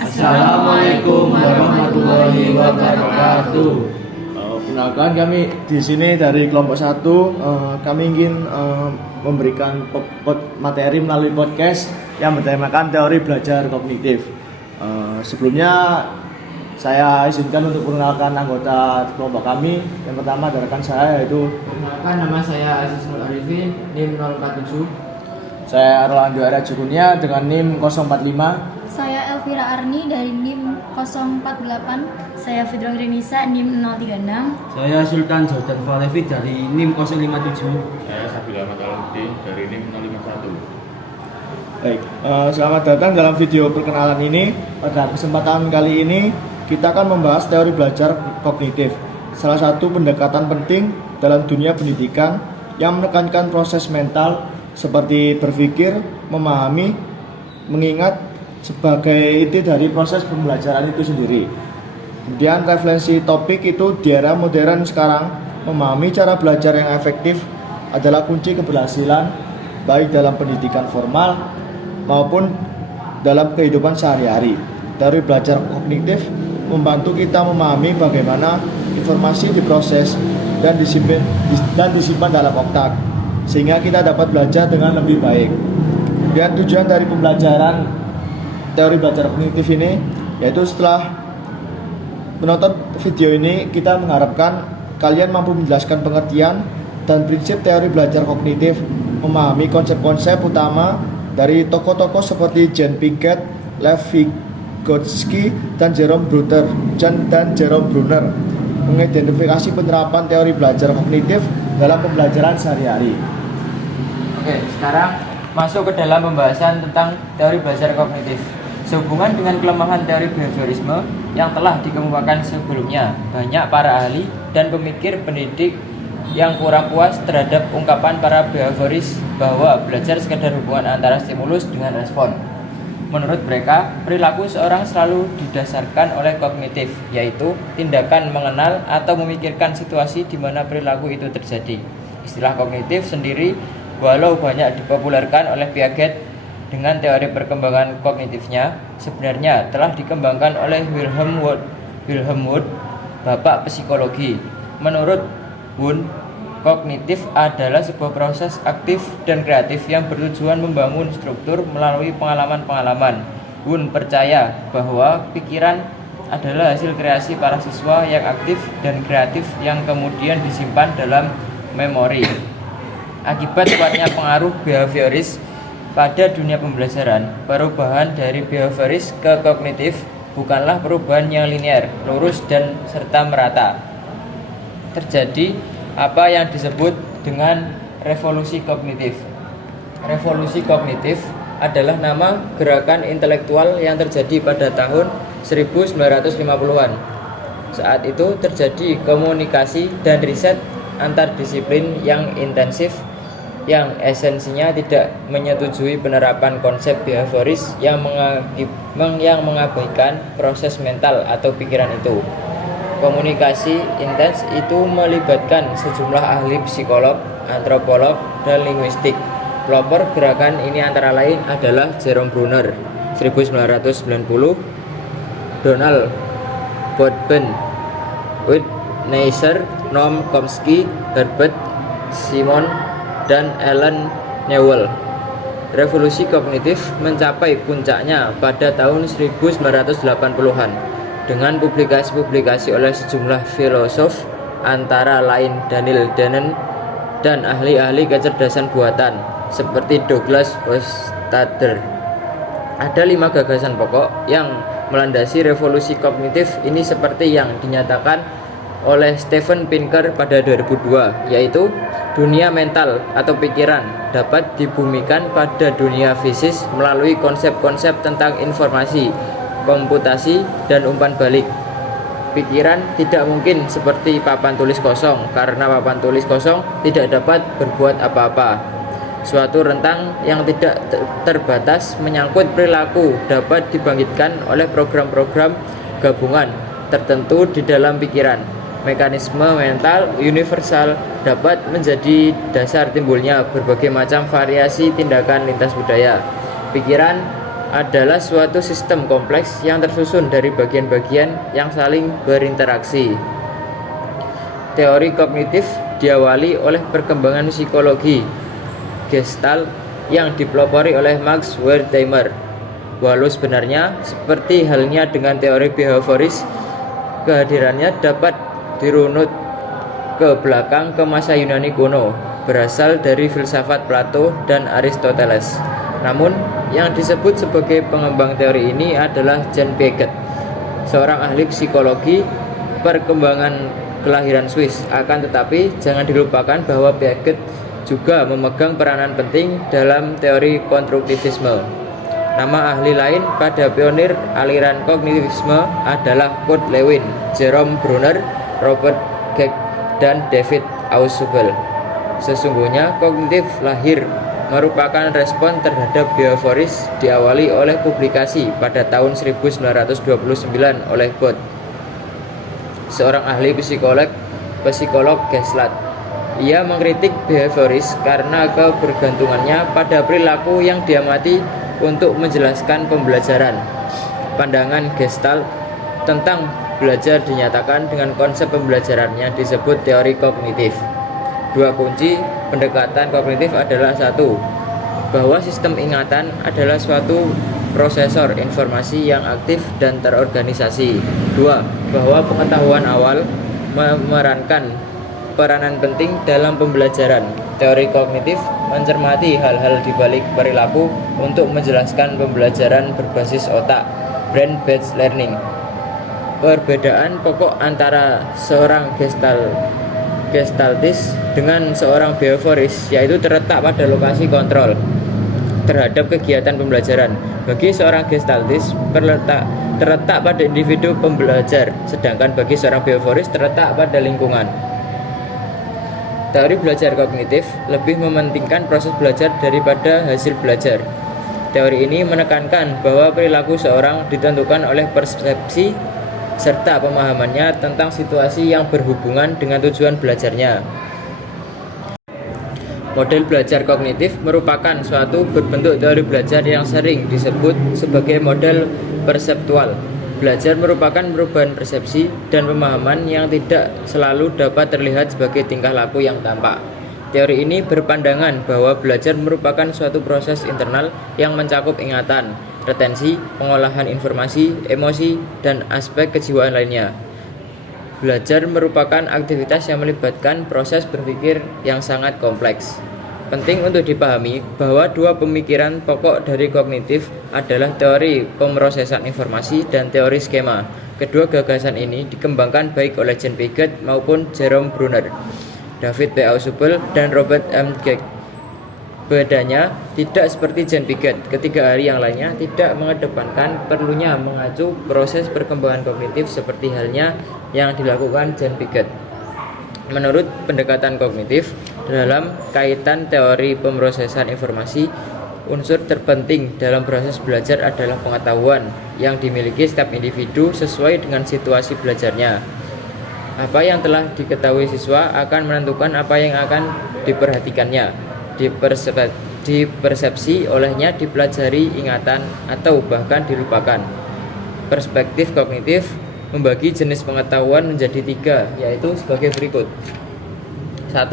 Assalamualaikum warahmatullahi wabarakatuh. Perkenalkan, kami di sini dari kelompok 1. Kami ingin memberikan materi melalui podcast yang bertemakan teori belajar kognitif. Sebelumnya saya izinkan untuk mengenalkan anggota kelompok kami. Yang pertama adalah rekan saya, yaitu Perkenalkan, nama saya Aziz Nur Arifin, NIM 047. saya Rolando Ara Jukunia dengan NIM 045. Saya Elvira Arni dari NIM 048. Saya Fidra Renisa NIM 036. Saya Sultan Jordan Falevi dari NIM 057. Saya Sabila Mataluddin dari NIM 051. Baik, selamat datang dalam video perkenalan ini. Pada kesempatan kali ini kita akan membahas teori belajar kognitif, salah satu pendekatan penting dalam dunia pendidikan yang menekankan proses mental seperti berpikir, memahami, mengingat sebagai inti dari proses pembelajaran itu sendiri. Kemudian referensi topik itu di era modern sekarang, memahami cara belajar yang efektif adalah kunci keberhasilan baik dalam pendidikan formal maupun dalam kehidupan sehari-hari. Teori belajar kognitif membantu kita memahami bagaimana informasi diproses dan disimpan dalam otak, sehingga kita dapat belajar dengan lebih baik. Dan tujuan dari pembelajaran teori belajar kognitif ini yaitu setelah menonton video ini, kita mengharapkan kalian mampu menjelaskan pengertian dan prinsip teori belajar kognitif, memahami konsep-konsep utama dari tokoh-tokoh seperti Jean Piaget, Lev Vygotsky, dan Jerome Bruner, mengidentifikasi penerapan teori belajar kognitif dalam pembelajaran sehari-hari. Oke, sekarang masuk ke dalam pembahasan tentang teori belajar kognitif. Sehubungan dengan kelemahan teori behaviorisme yang telah dikemukakan sebelumnya, banyak para ahli dan pemikir pendidik yang kurang puas terhadap ungkapan para behavioris bahwa belajar sekedar hubungan antara stimulus dengan respon. Menurut mereka, perilaku seorang selalu didasarkan oleh kognitif, yaitu tindakan mengenal atau memikirkan situasi di mana perilaku itu terjadi. Istilah kognitif sendiri, walau banyak dipopulerkan oleh Piaget dengan teori perkembangan kognitifnya, sebenarnya telah dikembangkan oleh Wilhelm Wundt, bapak psikologi. Menurut Wundt, kognitif adalah sebuah proses aktif dan kreatif yang bertujuan membangun struktur melalui pengalaman-pengalaman. Wundt percaya bahwa pikiran adalah hasil kreasi para siswa yang aktif dan kreatif yang kemudian disimpan dalam memori. Akibat kuatnya pengaruh behavioris pada dunia pembelajaran, perubahan dari behavioris ke kognitif bukanlah perubahan yang linear, lurus, dan serta merata. Terjadi apa yang disebut dengan revolusi kognitif. Revolusi kognitif adalah nama gerakan intelektual yang terjadi pada tahun 1950-an. Saat itu terjadi komunikasi dan riset antardisiplin yang intensif, yang esensinya tidak menyetujui penerapan konsep behavioris yang mengabaikan proses mental atau pikiran itu. Komunikasi intens itu melibatkan sejumlah ahli psikolog, antropolog, dan linguistik. Pelopor gerakan ini antara lain adalah Jerome Bruner 1990, Donald Bodben, Whit Neisser, Noam Chomsky, Herbert Simon, dan Alan Newell. Revolusi kognitif mencapai puncaknya pada tahun 1980-an dengan publikasi-publikasi oleh sejumlah filosof antara lain Daniel Dennett dan ahli-ahli kecerdasan buatan seperti Douglas Hofstadter. Ada 5 gagasan pokok yang melandasi revolusi kognitif ini seperti yang dinyatakan oleh Steven Pinker pada 2002, yaitu dunia mental atau pikiran dapat dibumikan pada dunia fisik melalui konsep-konsep tentang informasi, komputasi, dan umpan balik. Pikiran tidak mungkin seperti papan tulis kosong, karena papan tulis kosong tidak dapat berbuat apa-apa. Suatu rentang yang tidak terbatas menyangkut perilaku dapat dibangkitkan oleh program-program gabungan tertentu di dalam pikiran. Mekanisme mental universal dapat menjadi dasar timbulnya berbagai macam variasi tindakan lintas budaya. Pikiran adalah suatu sistem kompleks yang tersusun dari bagian-bagian yang saling berinteraksi. Teori kognitif diawali oleh perkembangan psikologi Gestalt yang dipelopori oleh Max Wertheimer. Walau sebenarnya, seperti halnya dengan teori behavioris, kehadirannya dapat dirunut ke belakang ke masa Yunani kuno, berasal dari filsafat Plato dan Aristoteles. Namun, yang disebut sebagai pengembang teori ini adalah Jean Piaget, seorang ahli psikologi perkembangan kelahiran Swiss. Akan tetapi, jangan dilupakan bahwa Piaget juga memegang peranan penting dalam teori konstruktivisme. Nama ahli lain pada pionir aliran kognitivisme adalah Kurt Lewin, Jerome Bruner, Robert Geck, dan David Ausubel. Sesungguhnya kognitif lahir merupakan respon terhadap behavioris diawali oleh publikasi pada tahun 1929 oleh Bott, seorang ahli psikolog Gestalt. Ia mengkritik behavioris karena kebergantungannya pada perilaku yang diamati untuk menjelaskan pembelajaran. Pandangan Gestalt tentang belajar dinyatakan dengan konsep pembelajarannya disebut teori kognitif. Dua kunci pendekatan kognitif adalah: satu, bahwa sistem ingatan adalah suatu prosesor informasi yang aktif dan terorganisasi. Dua, bahwa pengetahuan awal memerankan peranan penting dalam pembelajaran. Teori kognitif mencermati hal-hal di balik perilaku untuk menjelaskan pembelajaran berbasis otak, brain-based learning. Perbedaan pokok antara seorang gestaltis dengan seorang behavioris yaitu terletak pada lokasi kontrol terhadap kegiatan pembelajaran. Bagi seorang gestaltis terletak pada individu pembelajar, sedangkan bagi seorang behavioris terletak pada lingkungan. Teori belajar kognitif lebih mementingkan proses belajar daripada hasil belajar. Teori ini menekankan bahwa perilaku seorang ditentukan oleh persepsi serta pemahamannya tentang situasi yang berhubungan dengan tujuan belajarnya. Model belajar kognitif merupakan suatu berbentuk teori belajar yang sering disebut sebagai model perseptual. Belajar merupakan perubahan persepsi dan pemahaman yang tidak selalu dapat terlihat sebagai tingkah laku yang tampak. Teori ini berpandangan bahwa belajar merupakan suatu proses internal yang mencakup ingatan, retensi, pengolahan informasi, emosi, dan aspek kejiwaan lainnya. Belajar merupakan aktivitas yang melibatkan proses berpikir yang sangat kompleks. Penting untuk dipahami bahwa dua pemikiran pokok dari kognitif adalah teori pemrosesan informasi dan teori skema. Kedua gagasan ini dikembangkan baik oleh Jean Piaget maupun Jerome Bruner, David B. Ausubel, dan Robert M. Geck. Bedanya tidak seperti Jean Piaget, ketiga ahli yang lainnya tidak mengedepankan perlunya mengacu proses perkembangan kognitif seperti halnya yang dilakukan Jean Piaget. Menurut pendekatan kognitif, dalam kaitan teori pemrosesan informasi, unsur terpenting dalam proses belajar adalah pengetahuan yang dimiliki setiap individu sesuai dengan situasi belajarnya. Apa yang telah diketahui siswa akan menentukan apa yang akan diperhatikannya, dipersepsi olehnya, dipelajari, ingatan, atau bahkan dilupakan. Perspektif kognitif membagi jenis pengetahuan menjadi tiga, yaitu sebagai berikut. 1.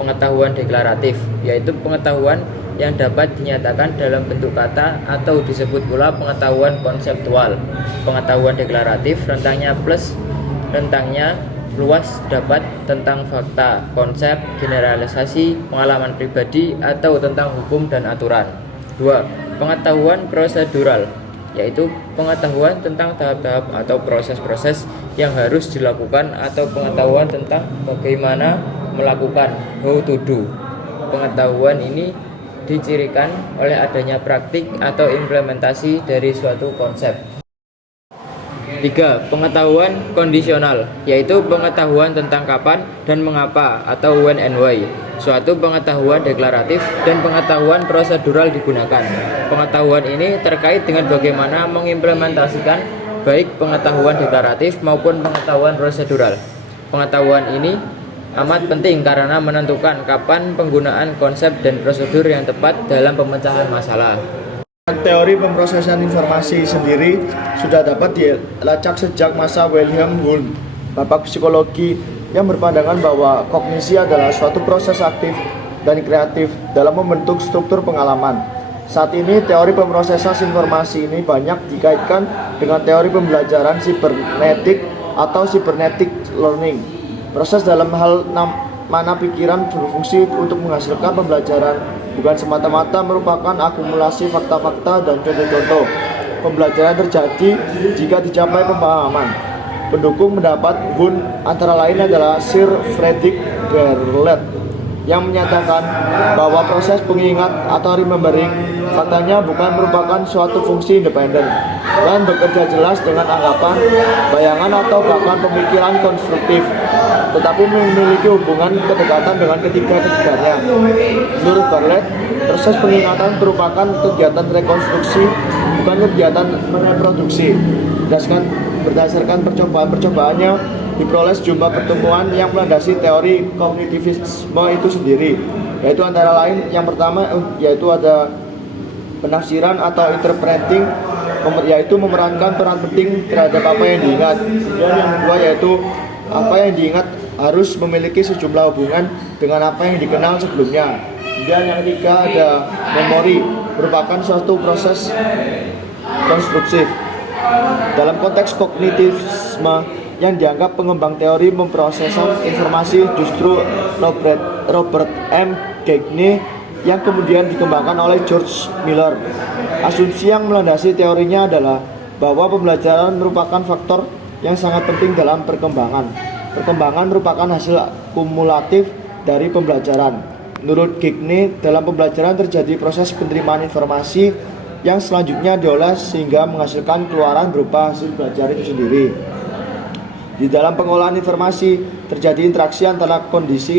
Pengetahuan deklaratif, yaitu pengetahuan yang dapat dinyatakan dalam bentuk kata atau disebut pula pengetahuan konseptual. Pengetahuan deklaratif rentangnya luas, dapat tentang fakta, konsep, generalisasi, pengalaman pribadi, atau tentang hukum dan aturan. 2. Pengetahuan prosedural, yaitu pengetahuan tentang tahap-tahap atau proses-proses yang harus dilakukan atau pengetahuan tentang bagaimana melakukan, how to do. Pengetahuan ini dicirikan oleh adanya praktik atau implementasi dari suatu konsep. 3. Pengetahuan kondisional, yaitu pengetahuan tentang kapan dan mengapa atau when and why. Suatu pengetahuan deklaratif dan pengetahuan prosedural digunakan. Pengetahuan ini terkait dengan bagaimana mengimplementasikan baik pengetahuan deklaratif maupun pengetahuan prosedural. Pengetahuan ini amat penting karena menentukan kapan penggunaan konsep dan prosedur yang tepat dalam pemecahan masalah. Teori pemrosesan informasi sendiri sudah dapat dilacak sejak masa Wilhelm Wundt, bapak psikologi yang berpandangan bahwa kognisi adalah suatu proses aktif dan kreatif dalam membentuk struktur pengalaman. Saat ini teori pemrosesan informasi ini banyak dikaitkan dengan teori pembelajaran sibernetik atau cybernetic learning. Proses dalam hal mana pikiran berfungsi untuk menghasilkan pembelajaran, bukan semata-mata merupakan akumulasi fakta-fakta dan contoh-contoh. Pembelajaran terjadi jika dicapai pemahaman. Pendukung pendapat Wundt antara lain adalah Sir Frederick Berlet yang menyatakan bahwa proses pengingat atau remembering faktanya bukan merupakan suatu fungsi independen dan bekerja jelas dengan anggapan, bayangan atau bahkan pemikiran konstruktif, tetapi memiliki hubungan kedekatan dengan ketiga-tiganya. Menurut Bartlett, proses pengingatan merupakan kegiatan rekonstruksi, bukan kegiatan mereproduksi. Berdasarkan percobaan-percobaannya, diperoleh sejumlah pertemuan yang melandasi teori kognitivisme itu sendiri, yaitu antara lain yang pertama yaitu ada penafsiran atau interpreting, yaitu memerankan peran penting terhadap apa yang diingat. Dan yang kedua yaitu apa yang diingat harus memiliki sejumlah hubungan dengan apa yang dikenal sebelumnya. Dan yang ketiga ada memori, merupakan suatu proses konstruksif. Dalam konteks kognitivisme yang dianggap pengembang teori memprosesan informasi justru Robert M. Gagne yang kemudian dikembangkan oleh George Miller. Asumsi yang melandasi teorinya adalah bahwa pembelajaran merupakan faktor yang sangat penting dalam perkembangan. Perkembangan merupakan hasil kumulatif dari pembelajaran. Menurut Gagne, dalam pembelajaran terjadi proses penerimaan informasi yang selanjutnya diolah sehingga menghasilkan keluaran berupa hasil belajar itu sendiri. Di dalam pengolahan informasi terjadi interaksi antara kondisi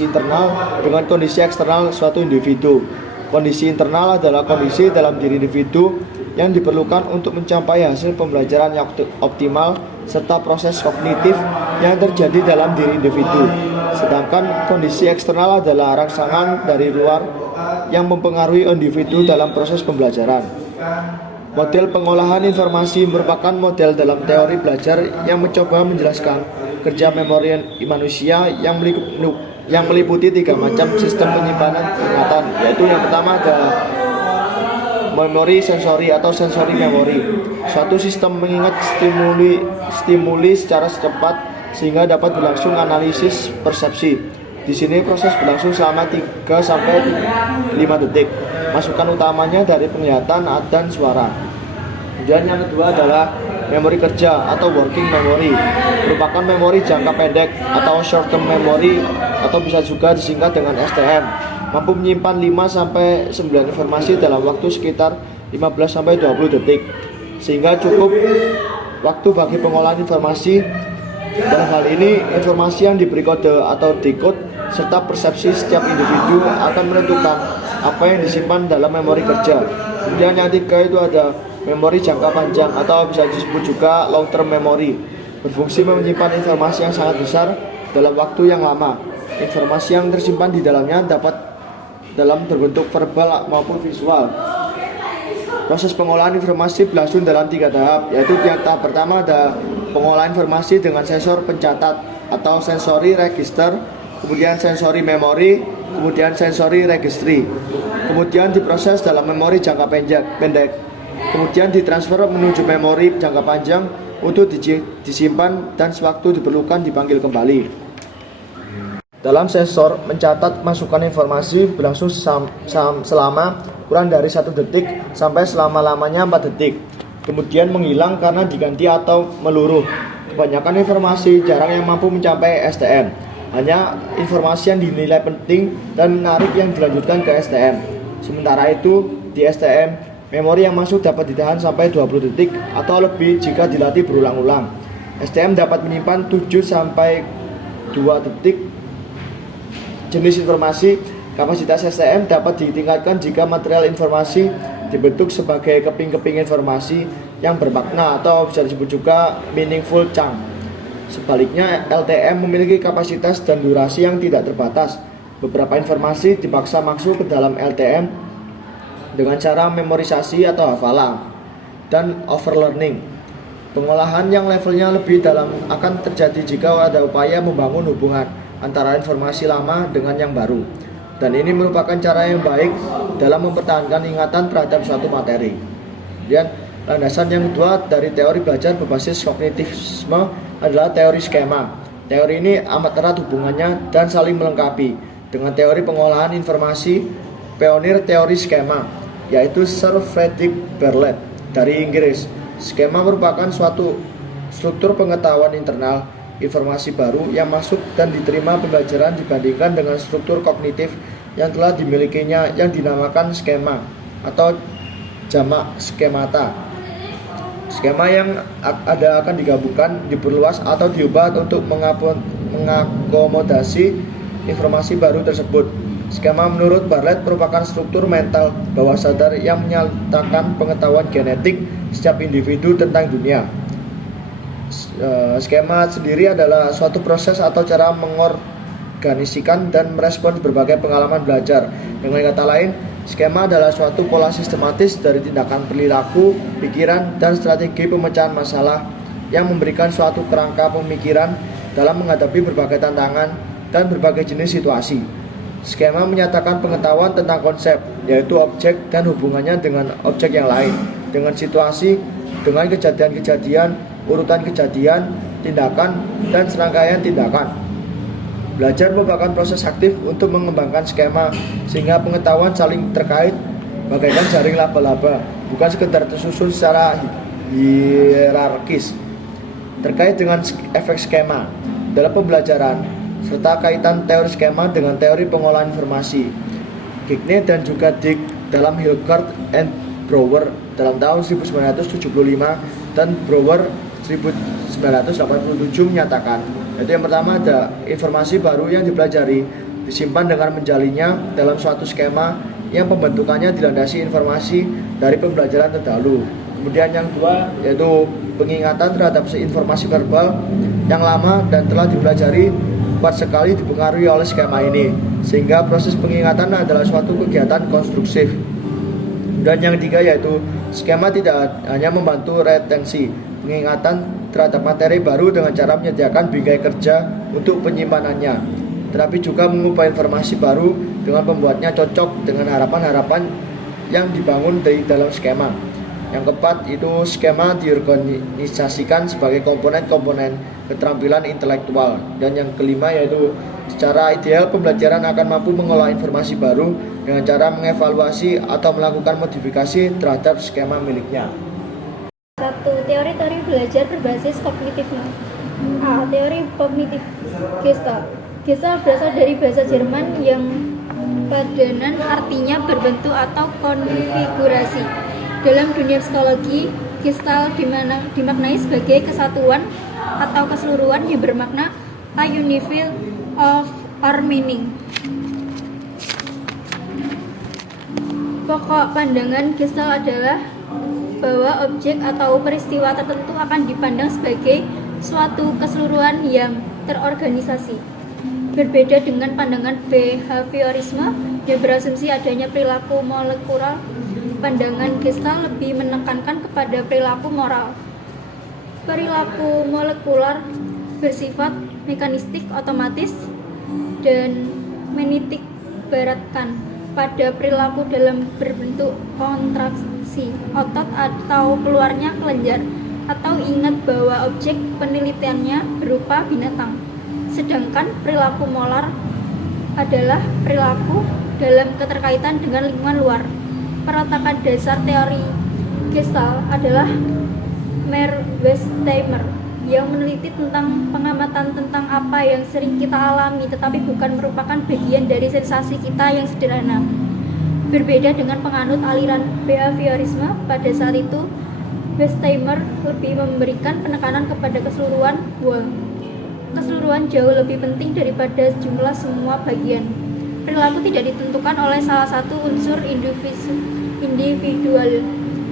internal dengan kondisi eksternal suatu individu. Kondisi internal adalah kondisi dalam diri individu yang diperlukan untuk mencapai hasil pembelajaran yang optimal serta proses kognitif yang terjadi dalam diri individu. Sedangkan kondisi eksternal adalah rangsangan dari luar yang mempengaruhi individu dalam proses pembelajaran. Model pengolahan informasi merupakan model dalam teori belajar yang mencoba menjelaskan kerja memori manusia yang meliputi 3 macam sistem penyimpanan ingatan, yaitu yang pertama ada memori sensori atau sensori memori, suatu sistem mengingat stimuli secara cepat sehingga dapat berlangsung analisis persepsi. Di sini proses berlangsung selama 3 sampai 5 detik. Masukan utamanya dari penglihatan dan suara. Kemudian yang kedua adalah memori kerja atau working memory, merupakan memori jangka pendek atau short term memory atau bisa juga disingkat dengan STM. Mampu menyimpan 5 sampai 9 informasi dalam waktu sekitar 15 sampai 20 detik. Sehingga cukup waktu bagi pengolahan informasi. Dalam hal ini, informasi yang diberi kode atau decode serta persepsi setiap individu akan menentukan apa yang disimpan dalam memori kerja. Kemudian yang ketiga itu ada memori jangka panjang atau bisa disebut juga long term memory, berfungsi menyimpan informasi yang sangat besar dalam waktu yang lama. Informasi yang tersimpan di dalamnya dapat dalam berbentuk verbal maupun visual. Proses pengolahan informasi berlangsung dalam 3 tahap, yaitu tahap pertama ada pengolahan informasi dengan sensor pencatat atau sensory register, kemudian sensory memory, kemudian sensory registry. Kemudian diproses dalam memori jangka pendek. Kemudian ditransfer menuju memori jangka panjang untuk disimpan dan sewaktu diperlukan dipanggil kembali. Dalam sensor mencatat masukan informasi berlangsung selama kurang dari 1 detik sampai selama-lamanya 4 detik. Kemudian menghilang karena diganti atau meluruh. Kebanyakan informasi jarang yang mampu mencapai STM. Hanya informasi yang dinilai penting dan menarik yang dilanjutkan ke STM. Sementara itu, di STM, memori yang masuk dapat ditahan sampai 20 detik atau lebih jika dilatih berulang-ulang. STM dapat menyimpan 7 sampai 2 detik. Jenis informasi, kapasitas STM dapat ditingkatkan jika material informasi dibentuk sebagai keping-keping informasi yang bermakna atau bisa disebut juga meaningful chunk. Sebaliknya, LTM memiliki kapasitas dan durasi yang tidak terbatas. Beberapa informasi dipaksa masuk ke dalam LTM dengan cara memorisasi atau hafalan, dan overlearning. Pengolahan yang levelnya lebih dalam akan terjadi jika ada upaya membangun hubungan antara informasi lama dengan yang baru. Dan ini merupakan cara yang baik dalam mempertahankan ingatan terhadap suatu materi. Kemudian landasan yang kedua dari teori belajar berbasis kognitivisme adalah teori skema. Teori ini amat erat hubungannya dan saling melengkapi dengan teori pengolahan informasi pionir teori skema, yaitu Sir Frederick Berlet dari Inggris. Skema merupakan suatu struktur pengetahuan internal informasi baru yang masuk dan diterima pembelajaran dibandingkan dengan struktur kognitif yang telah dimilikinya yang dinamakan skema atau jamak skemata. Skema yang ada akan digabungkan, diperluas atau diubah untuk mengakomodasi informasi baru tersebut. Skema menurut Bartlett merupakan struktur mental bawah sadar yang menyatakan pengetahuan genetik setiap individu tentang dunia. Skema sendiri adalah suatu proses atau cara mengorganisasikan dan merespons berbagai pengalaman belajar. Dengan kata lain, skema adalah suatu pola sistematis dari tindakan perilaku, pikiran, dan strategi pemecahan masalah yang memberikan suatu kerangka pemikiran dalam menghadapi berbagai tantangan dan berbagai jenis situasi. Skema menyatakan pengetahuan tentang konsep, yaitu objek dan hubungannya dengan objek yang lain, dengan situasi, dengan kejadian-kejadian, urutan kejadian, tindakan, dan serangkaian tindakan. Belajar merupakan proses aktif untuk mengembangkan skema sehingga pengetahuan saling terkait bagaikan jaring laba-laba, bukan sekedar tersusun secara hierarkis. Terkait dengan efek skema dalam pembelajaran serta kaitan teori skema dengan teori pengolahan informasi. Gigne dan juga Dick dalam Hilgard and Brouwer dalam tahun 1975 dan Brouwer 1987 menyatakan, yaitu yang pertama ada informasi baru yang dipelajari disimpan dengan menjalinnya dalam suatu skema yang pembentukannya dilandasi informasi dari pembelajaran terdahulu. Kemudian yang kedua yaitu pengingatan terhadap informasi verbal yang lama dan telah dipelajari kuat sekali dipengaruhi oleh skema ini, sehingga proses pengingatan adalah suatu kegiatan konstruksif. Dan yang ketiga yaitu skema tidak hanya membantu retensi pengingatan terhadap materi baru dengan cara menyediakan bingkai kerja untuk penyimpanannya, tetapi juga mengubah informasi baru dengan membuatnya cocok dengan harapan-harapan yang dibangun dari dalam skema. Yang keempat itu skema diorganisasikan sebagai komponen-komponen keterampilan intelektual. Dan yang kelima yaitu secara ideal pembelajaran akan mampu mengolah informasi baru dengan cara mengevaluasi atau melakukan modifikasi terhadap skema miliknya. 1. Teori-teori belajar berbasis kognitifnya. A. Teori kognitif Gestalt. Gestalt berasal dari bahasa Jerman yang padanan artinya berbentuk atau konfigurasi. Dalam dunia psikologi, Gestalt dimaknai sebagai kesatuan atau keseluruhan yang bermakna a unified of or meaning. Pokok pandangan Gestalt adalah bahwa objek atau peristiwa tertentu akan dipandang sebagai suatu keseluruhan yang terorganisasi. Berbeda dengan pandangan behaviorisme yang berasumsi adanya perilaku molekular, pandangan Gestalt lebih menekankan kepada perilaku moral. Perilaku molekular bersifat mekanistik, otomatis, dan menitik beratkan pada perilaku dalam berbentuk kontraksi otot atau keluarnya kelenjar, atau ingat bahwa objek penelitiannya berupa binatang. Sedangkan perilaku molar adalah perilaku dalam keterkaitan dengan lingkungan luar. Peratakan dasar teori Gestalt adalah Merwestheimer yang meneliti tentang pengamatan tentang apa yang sering kita alami tetapi bukan merupakan bagian dari sensasi kita yang sederhana. Berbeda dengan penganut aliran behaviorisme, pada saat itu Westheimer lebih memberikan penekanan kepada keseluruhan Keseluruhan jauh lebih penting daripada jumlah semua bagian. Perilaku tidak ditentukan oleh salah satu unsur individual.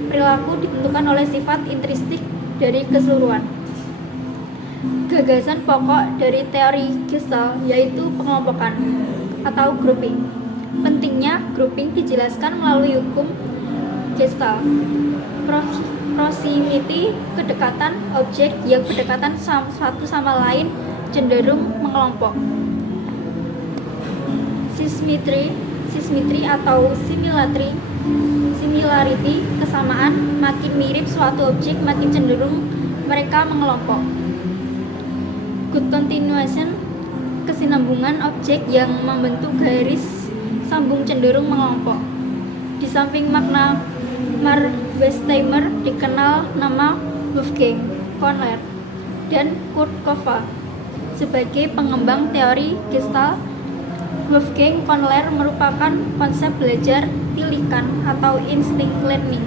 Perilaku ditentukan oleh sifat intrinsik dari keseluruhan. Gagasan pokok dari teori Gestalt yaitu pengelompokan atau grouping. Pentingnya grouping dijelaskan melalui hukum Gestalt. Proximity, kedekatan objek yang berdekatan satu sama lain cenderung mengelompok. Symmetry atau similarity, kesamaan, makin mirip suatu objek makin cenderung mereka mengelompok. Good continuation, kesinambungan objek yang membentuk garis sambung cenderung mengelompok. Di samping makna Wertheimer dikenal nama Wolfgang Kohler dan Kurt Kova sebagai pengembang teori Gestalt. Wolfgang Kohler merupakan konsep belajar tilikan atau instinct learning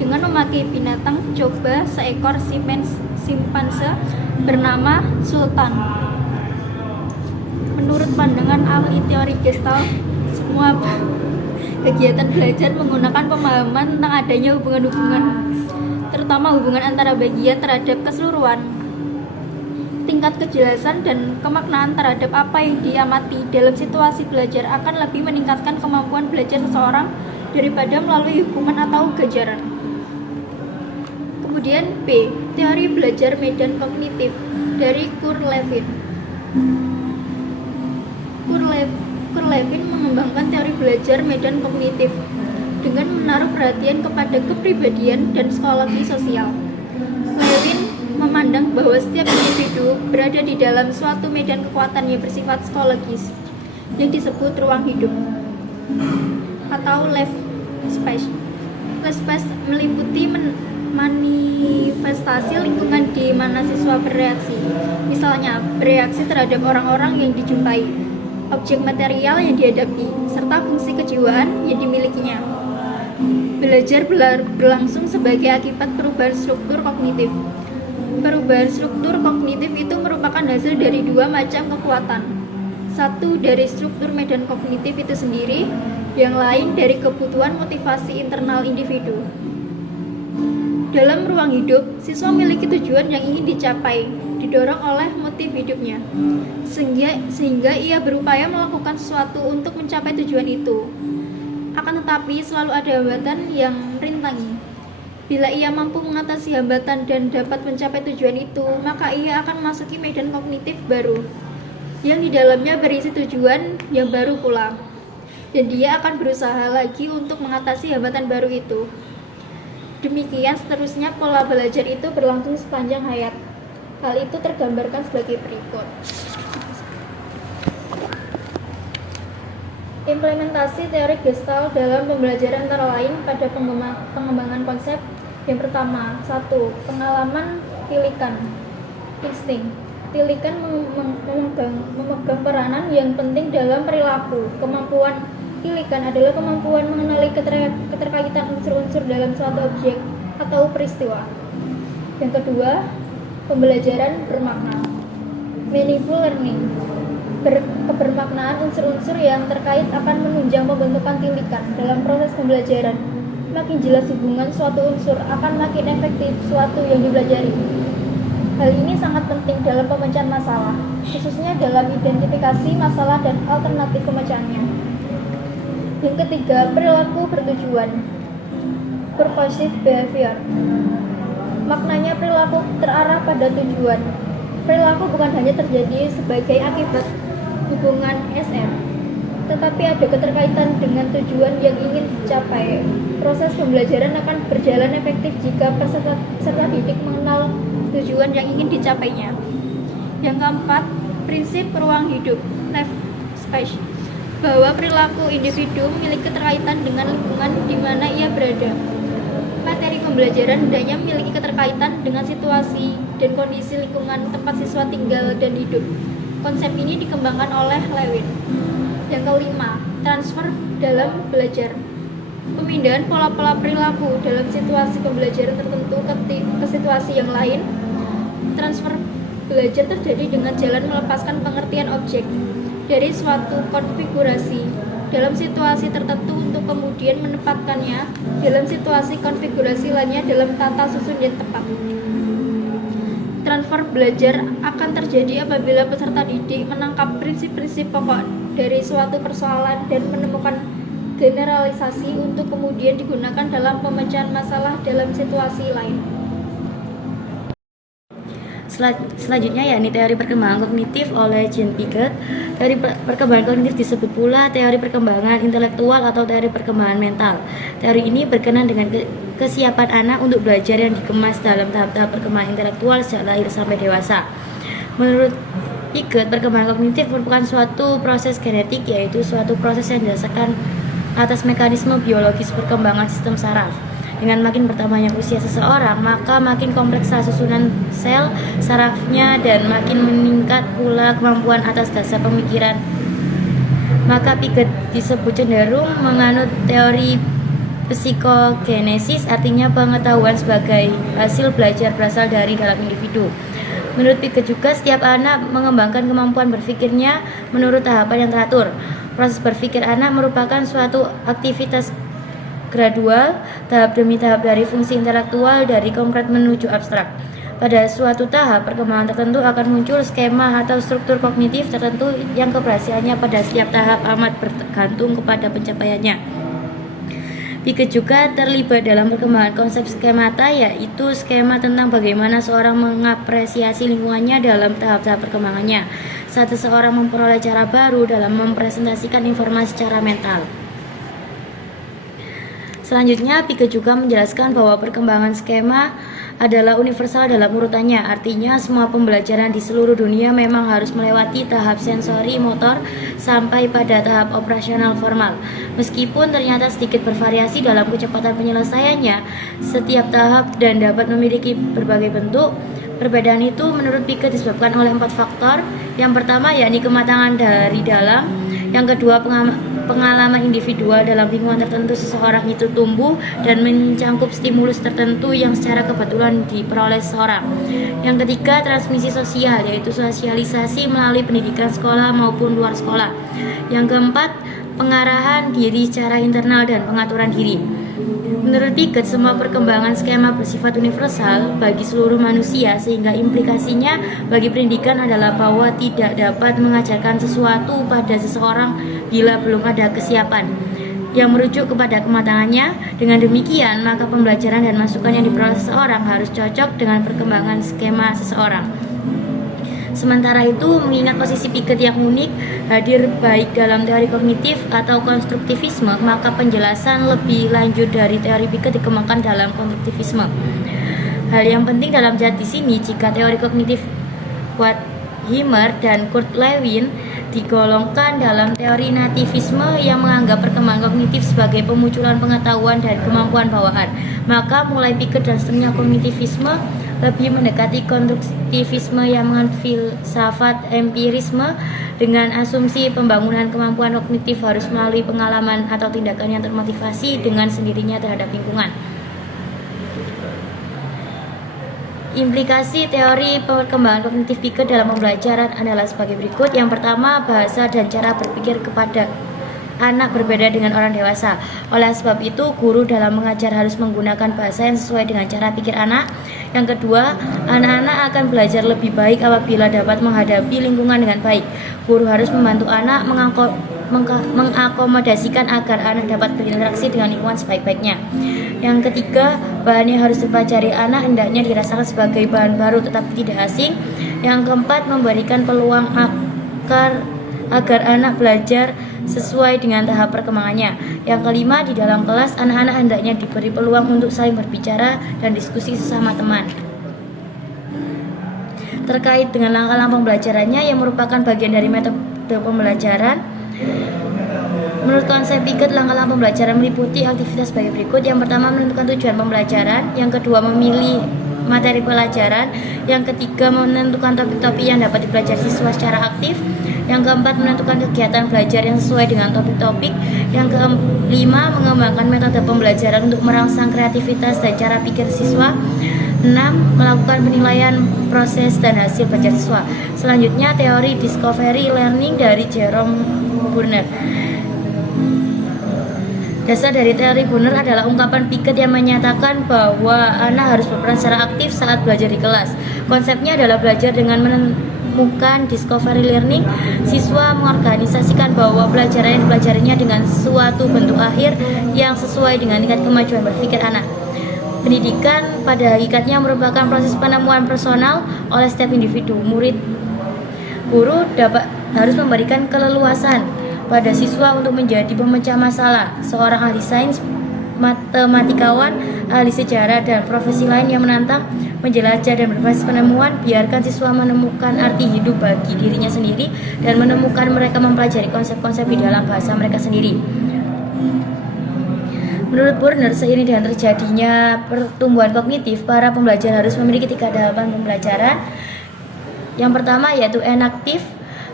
dengan memakai binatang coba seekor simpanse bernama Sultan. Menurut pandangan ahli teori Gestalt, semua kegiatan belajar menggunakan pemahaman tentang adanya hubungan-hubungan, terutama hubungan antara bagian terhadap keseluruhan. Tingkat kejelasan dan kemaknaan terhadap apa yang diamati dalam situasi belajar akan lebih meningkatkan kemampuan belajar seseorang daripada melalui hukuman atau ganjaran. Kemudian B. Teori belajar medan kognitif dari Kurt Lewin. Kurt Lewin mengembangkan teori belajar medan kognitif dengan menaruh perhatian kepada kepribadian dan psikologi sosial. Lewin memandang bahwa setiap individu berada di dalam suatu medan kekuatan yang bersifat psikologis yang disebut ruang hidup atau life space. Life space meliputi manifestasi lingkungan di mana siswa bereaksi, misalnya bereaksi terhadap orang-orang yang dijumpai, objek material yang dihadapi, serta fungsi kejiwaan yang dimilikinya. Belajar berlangsung sebagai akibat perubahan struktur kognitif. Perubahan struktur kognitif itu merupakan hasil dari dua macam kekuatan. Satu dari struktur medan kognitif itu sendiri, yang lain dari kebutuhan motivasi internal individu. Dalam ruang hidup, siswa memiliki tujuan yang ingin dicapai, didorong oleh motif hidupnya, sehingga ia berupaya melakukan sesuatu untuk mencapai tujuan itu. Akan tetapi, selalu ada hambatan yang merintangi. Bila ia mampu mengatasi hambatan dan dapat mencapai tujuan itu, maka ia akan memasuki medan kognitif baru, yang di dalamnya berisi tujuan yang baru pula. Dan dia akan berusaha lagi untuk mengatasi hambatan baru itu. Demikian seterusnya pola belajar itu berlangsung sepanjang hayat. Hal itu tergambarkan sebagai berikut. Implementasi teori Gestalt dalam pembelajaran antara lain pada pengembangan konsep. Yang pertama, 1. Pengalaman tilikan, insting. Tilikan memegang peranan yang penting dalam perilaku. Kemampuan tilikan adalah kemampuan mengenali keterkaitan unsur-unsur dalam suatu objek atau peristiwa. Yang kedua, pembelajaran bermakna, meaningful learning. Kebermaknaan unsur-unsur yang terkait akan menunjang pembentukan tilikan dalam proses pembelajaran. Makin jelas hubungan suatu unsur, akan makin efektif suatu yang dipelajari. Hal ini sangat penting dalam pemecahan masalah, khususnya dalam identifikasi masalah dan alternatif pemecahannya. Yang ketiga, perilaku bertujuan, purposive behavior. Maknanya perilaku terarah pada tujuan. Perilaku bukan hanya terjadi sebagai akibat hubungan SM, tetapi ada keterkaitan dengan tujuan yang ingin dicapai. Proses pembelajaran akan berjalan efektif jika peserta didik mengenal tujuan yang ingin dicapainya. Yang keempat, prinsip ruang hidup, life space, bahwa perilaku individu memiliki keterkaitan dengan lingkungan di mana ia berada. Materi pembelajaran hendaknya memiliki keterkaitan dengan situasi dan kondisi lingkungan tempat siswa tinggal dan hidup. Konsep ini dikembangkan oleh Lewin. Yang kelima, transfer dalam belajar. Pemindahan pola-pola perilaku dalam situasi pembelajaran tertentu ke situasi yang lain. Transfer belajar terjadi dengan jalan melepaskan pengertian objek dari suatu konfigurasi dalam situasi tertentu untuk kemudian menempatkannya dalam situasi konfigurasi lainnya dalam tata susun yang tepat. Transfer belajar akan terjadi apabila peserta didik menangkap prinsip-prinsip pokok dari suatu persoalan dan menemukan generalisasi untuk kemudian digunakan dalam pemecahan masalah dalam situasi lain. Selanjutnya yakni teori perkembangan kognitif oleh Jean Piaget. Teori perkembangan kognitif disebut pula teori perkembangan intelektual atau teori perkembangan mental. Teori ini berkenan dengan kesiapan anak untuk belajar yang dikemas dalam tahap-tahap perkembangan intelektual sejak lahir sampai dewasa. Menurut Piaget, perkembangan kognitif merupakan suatu proses genetik, yaitu suatu proses yang didasarkan atas mekanisme biologis perkembangan sistem saraf. Dengan makin bertambahnya usia seseorang, maka makin kompleks susunan sel sarafnya dan makin meningkat pula kemampuan atas dasar pemikiran. Maka Piaget disebut cenderung menganut teori psikogenesis, artinya pengetahuan sebagai hasil belajar berasal dari dalam individu. Menurut Piaget juga, setiap anak mengembangkan kemampuan berpikirnya menurut tahapan yang teratur. Proses berpikir anak merupakan suatu aktivitas gradual, tahap demi tahap dari fungsi intelektual dari konkret menuju abstrak. Pada suatu tahap perkembangan tertentu akan muncul skema atau struktur kognitif tertentu yang keberhasilannya pada setiap tahap amat bergantung kepada pencapaiannya. Piaget juga terlibat dalam perkembangan konsep skemata, yaitu skema tentang bagaimana seorang mengapresiasi lingkungannya dalam tahap-tahap perkembangannya, saat seseorang memperoleh cara baru dalam mempresentasikan informasi secara mental. Selanjutnya, Piaget juga menjelaskan bahwa perkembangan skema adalah universal dalam urutannya, artinya semua pembelajaran di seluruh dunia memang harus melewati tahap sensori motor sampai pada tahap operasional formal. Meskipun ternyata sedikit bervariasi dalam kecepatan penyelesaiannya, setiap tahap dan dapat memiliki berbagai bentuk. Perbedaan itu menurut Piaget disebabkan oleh 4 faktor. Yang pertama yakni kematangan dari dalam, yang kedua pengalaman individual dalam lingkungan tertentu seseorang itu tumbuh dan mencangkup stimulus tertentu yang secara kebetulan diperoleh seseorang. Yang ketiga, transmisi sosial, yaitu sosialisasi melalui pendidikan sekolah maupun luar sekolah. Yang keempat, pengarahan diri secara internal dan pengaturan diri. Menurut Piaget, semua perkembangan skema bersifat universal bagi seluruh manusia, sehingga implikasinya bagi pendidikan adalah bahwa tidak dapat mengajarkan sesuatu pada seseorang bila belum ada kesiapan yang merujuk kepada kematangannya. Dengan demikian, maka pembelajaran dan masukan yang diperoleh seseorang harus cocok dengan perkembangan skema seseorang. Sementara itu, mengingat posisi Piaget yang unik hadir baik dalam teori kognitif atau konstruktivisme, maka penjelasan lebih lanjut dari teori Piaget dikembangkan dalam konstruktivisme. Hal yang penting dalam di sini, jika teori kognitif Wertheimer dan Kurt Lewin digolongkan dalam teori nativisme yang menganggap perkembangan kognitif sebagai pemunculan pengetahuan dan kemampuan bawaan, maka mulai Piaget dan seterusnya kognitivisme lebih mendekati konstruktivisme yang menganut filsafat empirisme dengan asumsi pembangunan kemampuan kognitif harus melalui pengalaman atau tindakan yang termotivasi dengan sendirinya terhadap lingkungan. Implikasi teori perkembangan kognitif Piaget dalam pembelajaran adalah sebagai berikut. Yang pertama, bahasa dan cara berpikir kepada anak berbeda dengan orang dewasa. Oleh sebab itu, guru dalam mengajar harus menggunakan bahasa yang sesuai dengan cara pikir anak. Yang kedua, anak-anak akan belajar lebih baik apabila dapat menghadapi lingkungan dengan baik. Guru harus membantu anak mengakomodasikan agar anak dapat berinteraksi dengan lingkungan sebaik-baiknya. Yang ketiga, bahan yang harus dipelajari anak hendaknya dirasakan sebagai bahan baru tetapi tidak asing. Yang keempat, memberikan peluang agar anak belajar sesuai dengan tahap perkembangannya. Yang kelima, di dalam kelas anak-anak hendaknya diberi peluang untuk saling berbicara dan diskusi sesama teman. Terkait dengan langkah-langkah pembelajarannya yang merupakan bagian dari metode pembelajaran, menurut konsep Piaget, langkah-langkah pembelajaran meliputi aktivitas sebagai berikut. Yang pertama, menentukan tujuan pembelajaran. Yang kedua, memilih materi pelajaran. Yang ketiga, menentukan topik-topik yang dapat dipelajari siswa secara aktif. Yang keempat, menentukan kegiatan belajar yang sesuai dengan topik-topik. Yang kelima, mengembangkan metode pembelajaran untuk merangsang kreativitas dan cara pikir siswa. 6. Melakukan penilaian proses dan hasil belajar siswa. Selanjutnya, teori discovery learning dari Jerome Bruner. Dasar dari teori Bruner adalah ungkapan Piaget yang menyatakan bahwa anak harus berperan secara aktif saat belajar di kelas. Konsepnya adalah belajar dengan menemukan discovery learning, siswa mengorganisasikan bahwa pelajaran yang dipelajarinya dengan suatu bentuk akhir yang sesuai dengan tingkat kemajuan berpikir anak. Pendidikan pada hakikatnya merupakan proses penemuan personal oleh setiap individu. Guru harus memberikan keleluasan pada siswa untuk menjadi pemecah masalah, seorang ahli sains, matematikawan, ahli sejarah, dan profesi lain yang menantang, menjelajah, dan berbasis penemuan. Biarkan siswa menemukan arti hidup bagi dirinya sendiri dan menemukan mereka mempelajari konsep-konsep di dalam bahasa mereka sendiri. Menurut Burner, seiring dengan terjadinya pertumbuhan kognitif, para pembelajar harus memiliki 3 tahapan pembelajaran. Yang pertama yaitu enaktif.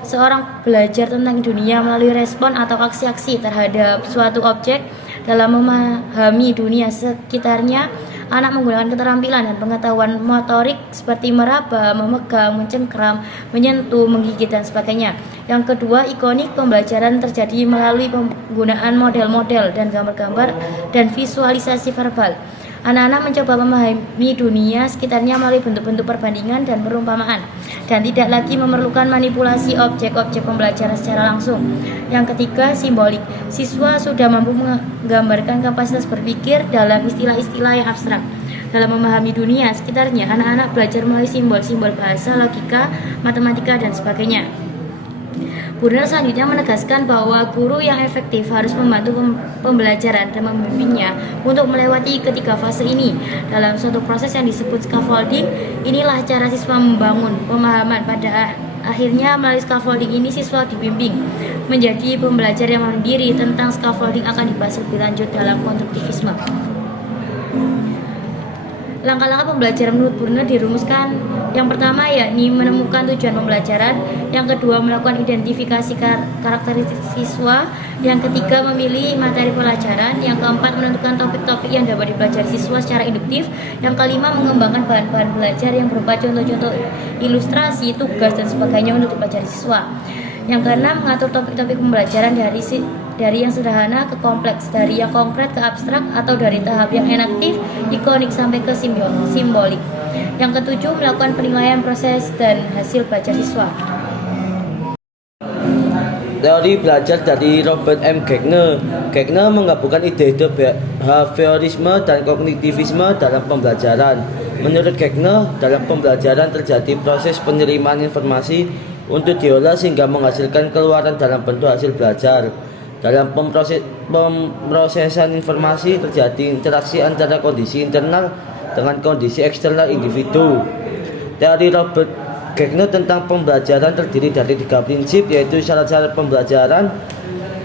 Seorang belajar tentang dunia melalui respon atau aksi-aksi terhadap suatu objek. Dalam memahami dunia sekitarnya, anak menggunakan keterampilan dan pengetahuan motorik seperti meraba, memegang, mencengkram, menyentuh, menggigit, dan sebagainya. Yang kedua, ikonik. Pembelajaran terjadi melalui penggunaan model-model dan gambar-gambar dan visualisasi verbal. Anak-anak mencoba memahami dunia sekitarnya melalui bentuk-bentuk perbandingan dan perumpamaan, dan tidak lagi memerlukan manipulasi objek-objek pembelajaran secara langsung. Yang ketiga, simbolik. Siswa sudah mampu menggambarkan kapasitas berpikir dalam istilah-istilah yang abstrak. Dalam memahami dunia sekitarnya, anak-anak belajar melalui simbol-simbol bahasa, logika, matematika, dan sebagainya. Burner selanjutnya menegaskan bahwa guru yang efektif harus membantu pembelajaran dan membimbingnya untuk melewati ketiga fase ini. Dalam suatu proses yang disebut scaffolding, inilah cara siswa membangun pemahaman. Pada akhirnya, melalui scaffolding ini siswa dibimbing menjadi pembelajar yang mandiri. Tentang scaffolding akan dibahas lebih lanjut dalam konstruktivisme. Langkah-langkah pembelajaran menurut Burner dirumuskan. Yang pertama yakni menemukan tujuan pembelajaran. Yang kedua, melakukan identifikasi karakteristik siswa. Yang ketiga, memilih materi pelajaran. Yang keempat, menentukan topik-topik yang dapat dipelajari siswa secara induktif. Yang kelima, mengembangkan bahan-bahan belajar yang berupa contoh-contoh ilustrasi, tugas, dan sebagainya untuk dipelajari siswa. Yang keenam, mengatur topik-topik pembelajaran dari yang sederhana ke kompleks, dari yang konkret ke abstrak, atau dari tahap yang enaktif, ikonik, sampai ke simbolik. Yang ketujuh, melakukan penilaian proses dan hasil belajar siswa. Teori belajar dari Robert M. Gagner. Gagner menggabungkan ide-ide behaviorisme dan kognitivisme dalam pembelajaran. Menurut Gagner, dalam pembelajaran terjadi proses penerimaan informasi untuk diolah sehingga menghasilkan keluaran dalam bentuk hasil belajar. Dalam pemrosesan informasi terjadi interaksi antara kondisi internal dengan kondisi eksternal individu. Teori Robert Gagner tentang pembelajaran terdiri dari 3 prinsip, yaitu syarat-syarat pembelajaran,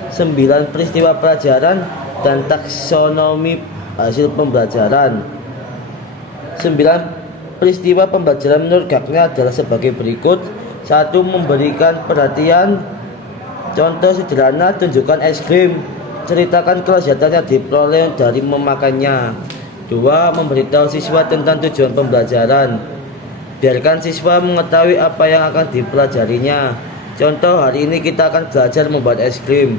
9 peristiwa pelajaran, dan taksonomi hasil pembelajaran. 9 peristiwa pembelajaran menurut Gagner adalah sebagai berikut. 1. Memberikan perhatian. Contoh sederhana, tunjukkan es krim, ceritakan kelezatan yang diperoleh dari memakannya. 2. Memberitahu siswa tentang tujuan pembelajaran. Biarkan siswa mengetahui apa yang akan dipelajarinya. Contoh, hari ini kita akan belajar membuat es krim.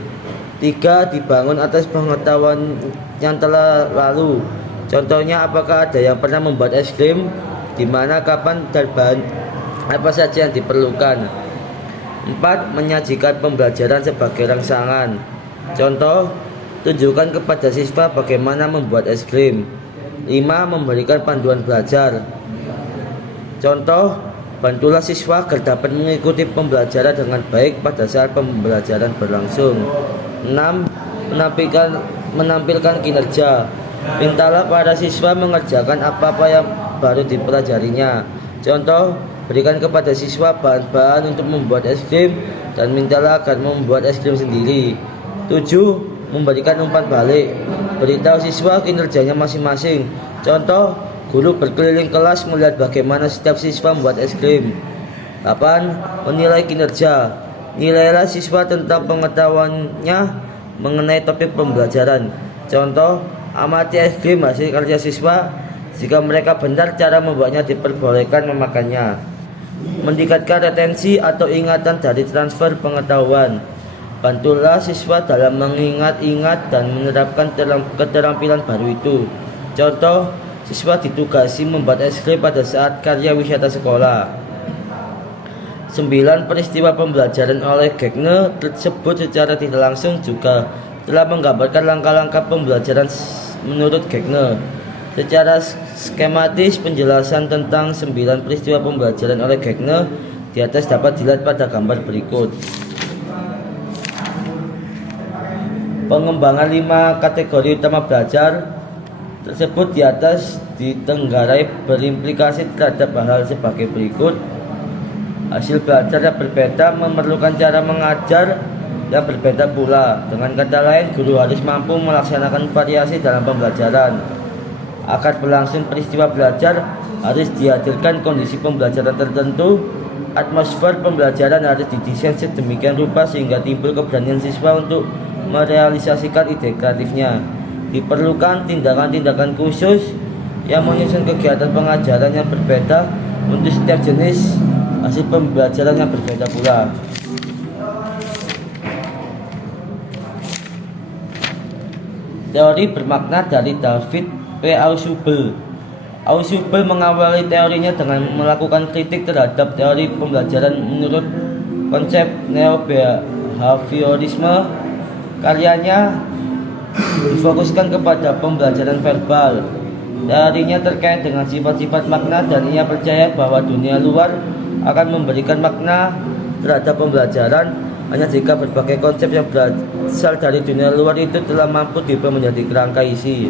3. Dibangun atas pengetahuan yang telah lalu. Contohnya, apakah ada yang pernah membuat es krim, di mana, kapan, dan bahan apa saja yang diperlukan. 4. Menyajikan pembelajaran sebagai rangsangan. Contoh, tunjukkan kepada siswa bagaimana membuat es krim. 5. Memberikan panduan belajar. Contoh, bantulah siswa agar dapat mengikuti pembelajaran dengan baik pada saat pembelajaran berlangsung. 6. Menampilkan kinerja. Mintalah para siswa mengerjakan apa-apa yang baru dipelajarinya. Contoh, berikan kepada siswa bahan-bahan untuk membuat es krim dan mintalah agar membuat es krim sendiri. 7. Memberikan umpan balik. Beritahu siswa kinerjanya masing-masing. Contoh, guru berkeliling kelas melihat bagaimana setiap siswa membuat es krim. 8. Menilai kinerja. Nilailah siswa tentang pengetahuannya mengenai topik pembelajaran. Contoh, amati es krim hasil kerja siswa. Jika mereka benar cara membuatnya, diperbolehkan memakannya. Meningkatkan retensi atau ingatan dari transfer pengetahuan. Bantulah siswa dalam mengingat-ingat dan menerapkan keterampilan baru itu. Contoh, siswa ditugasi membuat es krim pada saat karya wisata sekolah. 9 peristiwa pembelajaran oleh Gagner tersebut secara tidak langsung juga telah menggambarkan langkah-langkah pembelajaran menurut Gagner. Secara skematis, penjelasan tentang 9 peristiwa pembelajaran oleh Gagner di atas dapat dilihat pada gambar berikut. Pengembangan 5 kategori utama belajar tersebut di atas ditenggarai berimplikasi terhadap hal sebagai berikut. Hasil belajar yang berbeda memerlukan cara mengajar yang berbeda pula. Dengan kata lain, guru harus mampu melaksanakan variasi dalam pembelajaran. Agar berlangsung peristiwa belajar, harus dihadirkan kondisi pembelajaran tertentu. Atmosfer pembelajaran harus didesain sedemikian rupa sehingga timbul keberanian siswa untuk merealisasikan ide kreatifnya. Diperlukan tindakan-tindakan khusus yang menyusun kegiatan pengajaran yang berbeda untuk setiap jenis hasil pembelajaran yang berbeda pula. Teori bermakna dari David P. Ausubel. Ausubel mengawali teorinya dengan melakukan kritik terhadap teori pembelajaran menurut konsep neo-behaviorisme. Karyanya difokuskan kepada pembelajaran verbal. Teorinya terkait dengan sifat-sifat makna dan ia percaya bahwa dunia luar akan memberikan makna terhadap pembelajaran hanya jika berbagai konsep yang berasal dari dunia luar itu telah mampu diubah menjadi kerangka isi.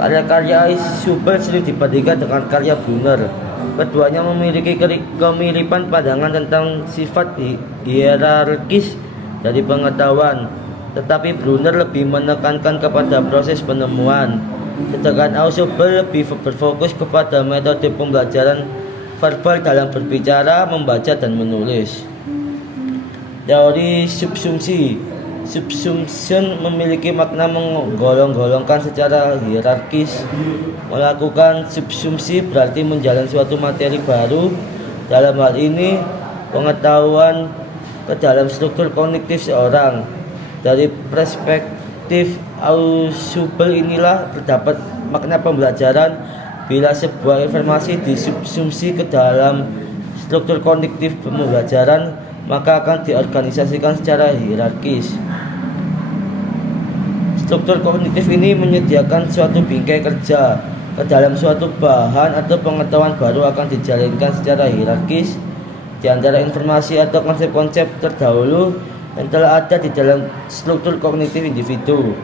Karya-karya Ausubel sering dibandingkan dengan karya Brunner. Keduanya memiliki kemiripan pandangan tentang sifat hierarkis dari pengetahuan, tetapi Brunner lebih menekankan kepada proses penemuan, sedangkan Ausubel lebih berfokus kepada metode pembelajaran verbal dalam berbicara, membaca, dan menulis. Teori subsumsi. Subsumption memiliki makna menggolong-golongkan secara hierarkis. Melakukan subsumsi berarti menjalin suatu materi baru, dalam hal ini pengetahuan, ke dalam struktur kognitif seorang. Dari perspektif Ausubel inilah terdapat makna pembelajaran. Bila sebuah informasi disubsumsi ke dalam struktur kognitif pembelajaran, maka akan diorganisasikan secara hierarkis. Struktur kognitif ini menyediakan suatu bingkai kerja. Ke dalam suatu bahan atau pengetahuan baru akan dijalinkan secara hierarkis di antara informasi atau konsep-konsep terdahulu yang telah ada di dalam struktur kognitif individu.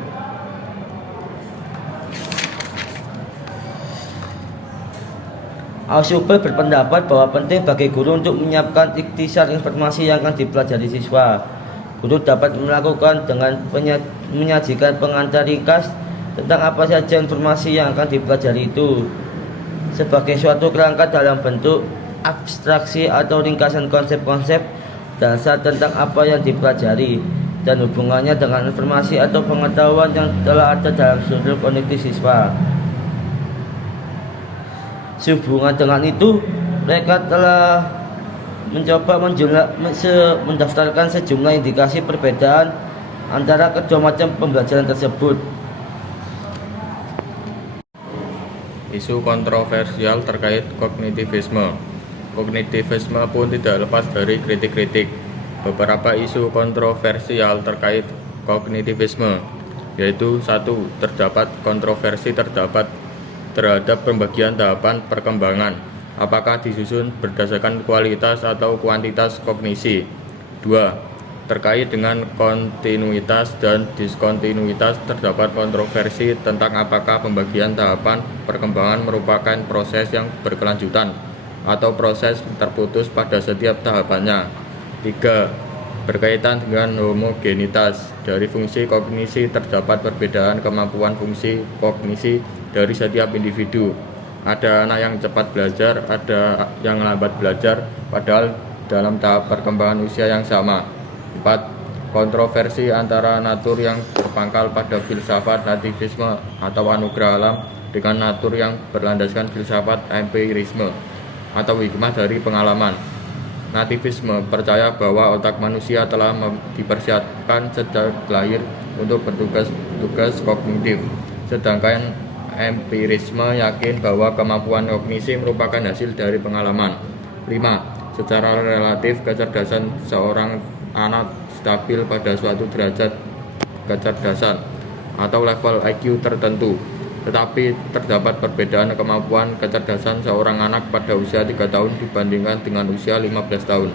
Ausubel berpendapat bahwa penting bagi guru untuk menyiapkan ikhtisar informasi yang akan dipelajari siswa. Guru dapat melakukan dengan menyajikan pengantar ringkas tentang apa saja informasi yang akan dipelajari itu sebagai suatu kerangka dalam bentuk abstraksi atau ringkasan konsep-konsep dasar tentang apa yang dipelajari dan hubungannya dengan informasi atau pengetahuan yang telah ada dalam struktur kognitif siswa. Sehubungan dengan itu, mereka telah mencoba mendaftarkan sejumlah indikasi perbedaan antara kedua macam pembelajaran tersebut. Isu kontroversial terkait kognitivisme. Kognitivisme pun tidak lepas dari kritik-kritik. Beberapa isu kontroversial terkait kognitivisme, yaitu 1. Terdapat kontroversi terhadap pembagian tahapan perkembangan. Apakah disusun berdasarkan kualitas atau kuantitas kognisi? 2. Terkait dengan kontinuitas dan diskontinuitas, terdapat kontroversi tentang apakah pembagian tahapan perkembangan merupakan proses yang berkelanjutan atau proses terputus pada setiap tahapannya. 3. Berkaitan dengan homogenitas dari fungsi kognisi, terdapat perbedaan kemampuan fungsi kognisi dari setiap individu. Ada anak yang cepat belajar, ada yang lambat belajar, padahal dalam tahap perkembangan usia yang sama. 4. Kontroversi antara natur yang berpangkal pada filsafat nativisme atau anugerah alam dengan natur yang berlandaskan filsafat empirisme atau hikmah dari pengalaman. Nativisme percaya bahwa otak manusia telah dipersiapkan sejak lahir untuk bertugas kognitif, sedangkan empirisme yakin bahwa kemampuan kognisi merupakan hasil dari pengalaman. 5. Secara relatif, kecerdasan seorang anak stabil pada suatu derajat kecerdasan atau level IQ tertentu. Tetapi terdapat perbedaan kemampuan kecerdasan seorang anak pada usia 3 tahun dibandingkan dengan usia 15 tahun.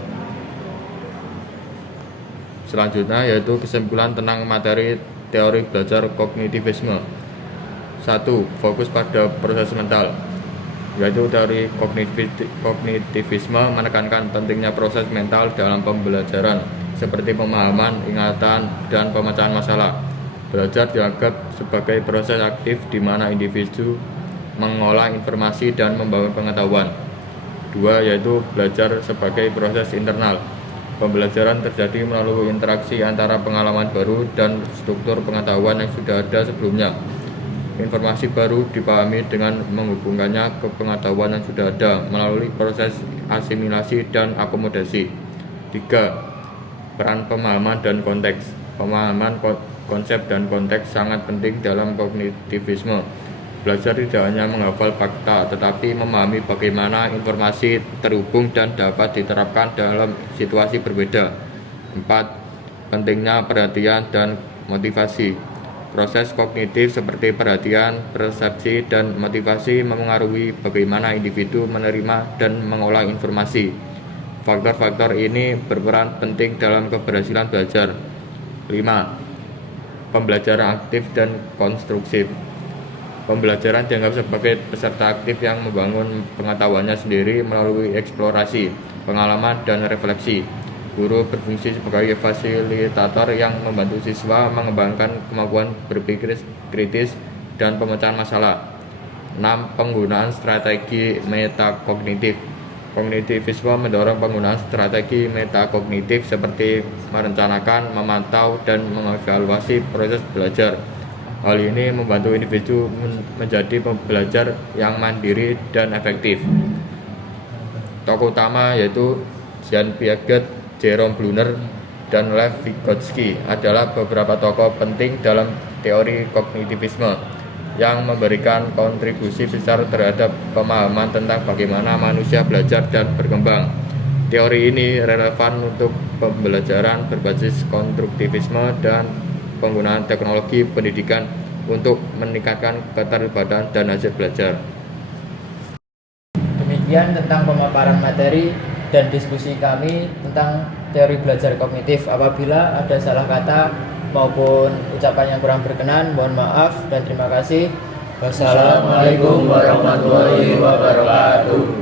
Selanjutnya yaitu kesimpulan tentang materi teori belajar kognitivisme. 1. Fokus pada proses mental, yaitu teori kognitivisme menekankan pentingnya proses mental dalam pembelajaran seperti pemahaman, ingatan, dan pemecahan masalah. Belajar dianggap sebagai proses aktif di mana individu mengolah informasi dan membangun pengetahuan. 2. Yaitu belajar sebagai proses internal. Pembelajaran terjadi melalui interaksi antara pengalaman baru dan struktur pengetahuan yang sudah ada sebelumnya. Informasi baru dipahami dengan menghubungkannya ke pengetahuan yang sudah ada melalui proses asimilasi dan akomodasi. 3. Peran pemahaman dan konteks. Pemahaman konsep dan konteks sangat penting dalam kognitivisme. Belajar tidak hanya menghafal fakta, tetapi memahami bagaimana informasi terhubung dan dapat diterapkan dalam situasi berbeda. 4. Pentingnya perhatian dan motivasi. Proses kognitif seperti perhatian, persepsi, dan motivasi memengaruhi bagaimana individu menerima dan mengolah informasi. Faktor-faktor ini berperan penting dalam keberhasilan belajar. 5. Pembelajaran aktif dan konstruksif. Pembelajaran dianggap sebagai peserta aktif yang membangun pengetahuannya sendiri melalui eksplorasi, pengalaman, dan refleksi. Guru berfungsi sebagai fasilitator yang membantu siswa mengembangkan kemampuan berpikir kritis dan pemecahan masalah. 6. Penggunaan strategi metakognitif. Kognitivisme mendorong penggunaan strategi metakognitif seperti merencanakan, memantau, dan mengevaluasi proses belajar. Hal ini membantu individu menjadi pembelajar yang mandiri dan efektif. Tokoh utama yaitu Jean Piaget, Jerome Bruner, dan Lev Vygotsky adalah beberapa tokoh penting dalam teori kognitivisme yang memberikan kontribusi besar terhadap pemahaman tentang bagaimana manusia belajar dan berkembang. Teori ini relevan untuk pembelajaran berbasis konstruktivisme dan penggunaan teknologi pendidikan untuk meningkatkan keterlibatan dan hasil belajar. Demikian tentang pemaparan materi dan diskusi kami tentang teori belajar kognitif. Apabila ada salah kata maupun ucapan yang kurang berkenan, mohon maaf dan terima kasih. Wassalamualaikum warahmatullahi wabarakatuh.